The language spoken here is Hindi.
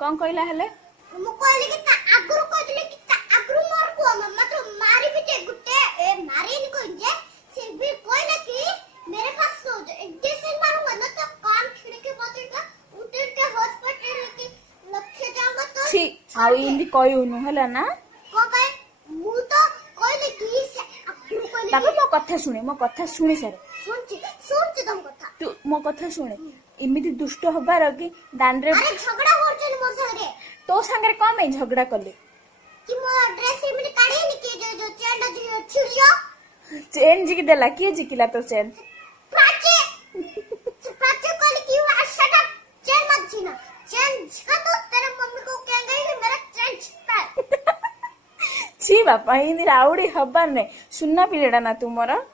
कौन कहला हेले मु कहले कि ता आगुरु कहले कि ता आगुरु मोर को मतलब मारी भी जे गुटे ए मारी नि कोइ जे से भी कहले कि मेरे पास सो जैसे मारूंगा ना तो कान खिड़की बजेगा उठे के हॉस्पिटल के लक्ष्य जाऊंगा तो छी आ इndi कहउनु हला ना को कहे मु तो कहले कि से आगुरु कहले बाबा मो कथा सुनी सर सुनची तुम कथा तू मो कथा सुने इमिति दुष्ट हबार कि दांडरे अरे झगड़ा होचन मो संगे तो संगे कम झगड़ा कले कि मो ड्रेस इमिति काढे नि के जो चेन जो छिड़ियो चेन जी देला के जिकिला तो चेन प्राची कहले कि आशा चेन मत छीना चेन झका तो तेरे मम्मी को कहेंगे कि मेरा चेन छिपा छी बापा इंदी राउडी हबार ने सुन्ना पिलेडा ना तुमरा